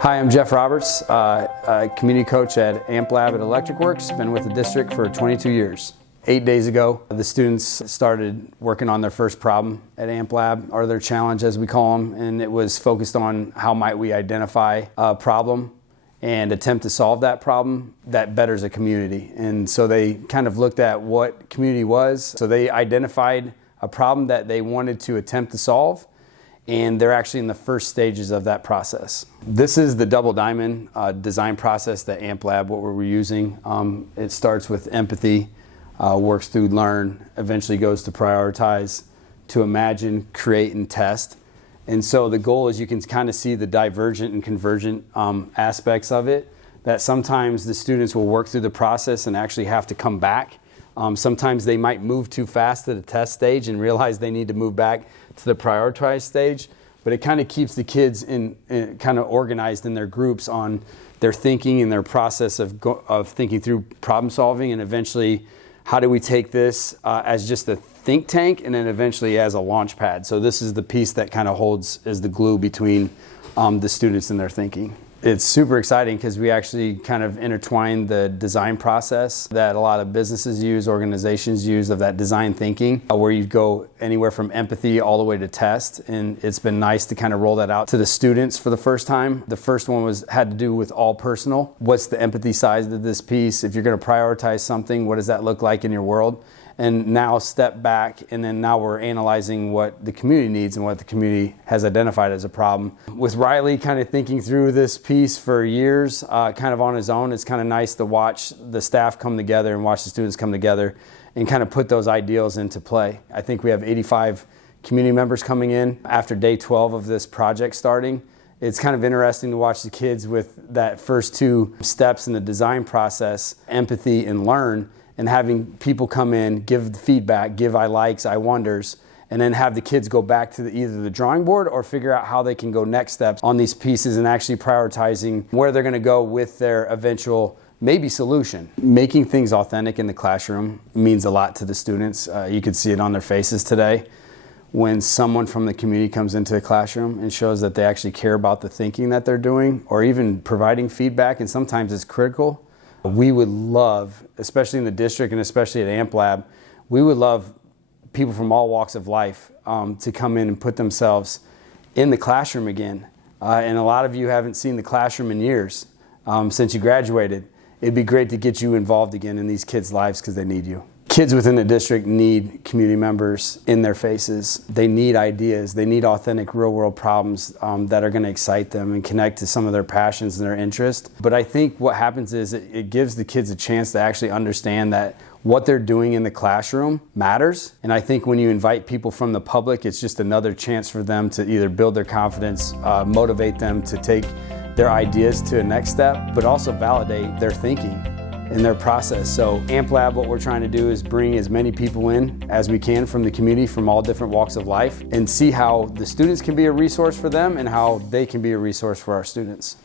Hi, I'm Jeff Roberts, a community coach at AMP Lab at Electric Works. Been with the district for 22 years. 8 days ago, the students started working on their first problem at AMP Lab, or their challenge as we call them, and it was focused on how might we identify a problem and attempt to solve that problem that betters a community. And so they kind of looked at what community was. So they identified a problem that they wanted to attempt to solve, and they're actually in the first stages of that process. This is the double diamond design process that AMP Lab, what we're using. It starts with empathy, works through learn, eventually goes to prioritize, to imagine, create, and test. And so the goal is you can kind of see the divergent and convergent aspects of it, that sometimes the students will work through the process and actually have to come back. Sometimes they might move too fast to the test stage and realize they need to move back to the prioritized stage, but it kind of keeps the kids in kind of organized in their groups on their thinking and their process of thinking through problem solving, and eventually how do we take this as just a think tank and then eventually as a launch pad. So this is the piece that kind of holds as the glue between the students and their thinking. It's super exciting because we actually kind of intertwine the design process that a lot of businesses use, organizations use, of that design thinking, where you go anywhere from empathy all the way to test. And it's been nice to kind of roll that out to the students for the first time. The first one had to do with all personal. What's the empathy side of this piece? If you're going to prioritize something, what does that look like in your world? And now step back, and then now we're analyzing what the community needs and what the community has identified as a problem. With Riley kind of thinking through this piece for years, kind of on his own, it's kind of nice to watch the staff come together and watch the students come together and kind of put those ideals into play. I think we have 85 community members coming in after day 12 of this project starting. It's kind of interesting to watch the kids with that first two steps in the design process, empathy and learn, and having people come in, give the feedback, give I likes, I wonders, and then have the kids go back to either the drawing board or figure out how they can go next steps on these pieces and actually prioritizing where they're going to go with their eventual maybe solution. Making things authentic in the classroom means a lot to the students. You could see it on their faces today. When someone from the community comes into the classroom and shows that they actually care about the thinking that they're doing, or even providing feedback, and sometimes it's critical. We would love, especially in the district and especially at AMP Lab, we would love people from all walks of life to come in and put themselves in the classroom again. And a lot of you haven't seen the classroom in years since you graduated. It'd be great to get you involved again in these kids' lives because they need you. Kids within the district need community members in their faces. They need ideas. They need authentic real-world problems that are going to excite them and connect to some of their passions and their interests. But I think what happens is it gives the kids a chance to actually understand that what they're doing in the classroom matters. And I think when you invite people from the public, it's just another chance for them to either build their confidence, motivate them to take their ideas to a next step, but also validate their thinking in their process. So AMP Lab, what we're trying to do is bring as many people in as we can from the community, from all different walks of life, and see how the students can be a resource for them and how they can be a resource for our students.